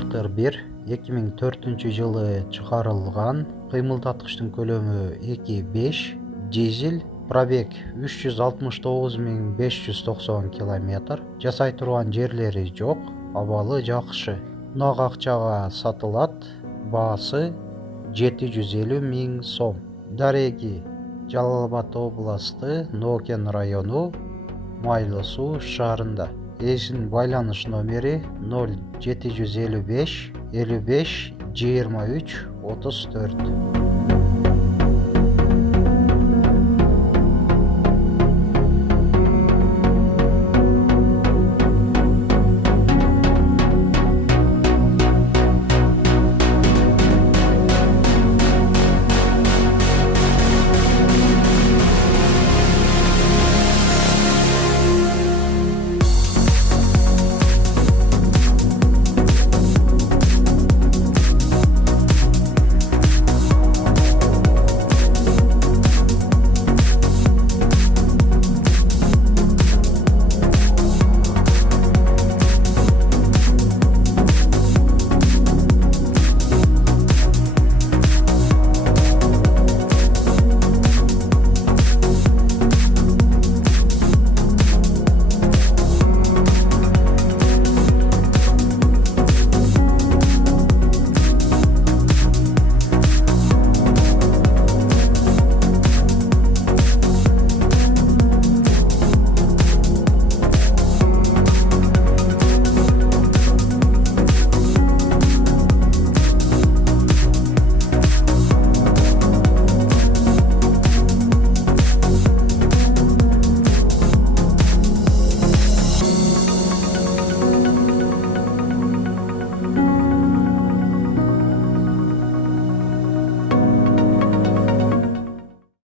Transporter 1 2004-жылы чыгарылган. Кыймылдаткычтын көлөмү 2.5, дизель, пробег 369.590 км. Жасай турган жерлери жок, абалы жакшы. Унак акчага сатылат. Баасы 750 000 сом. Дареги Жалал Абад областы, Нокен району, Майлы Суу шаарында. Эсин байланыш номери 0755 55 23 34.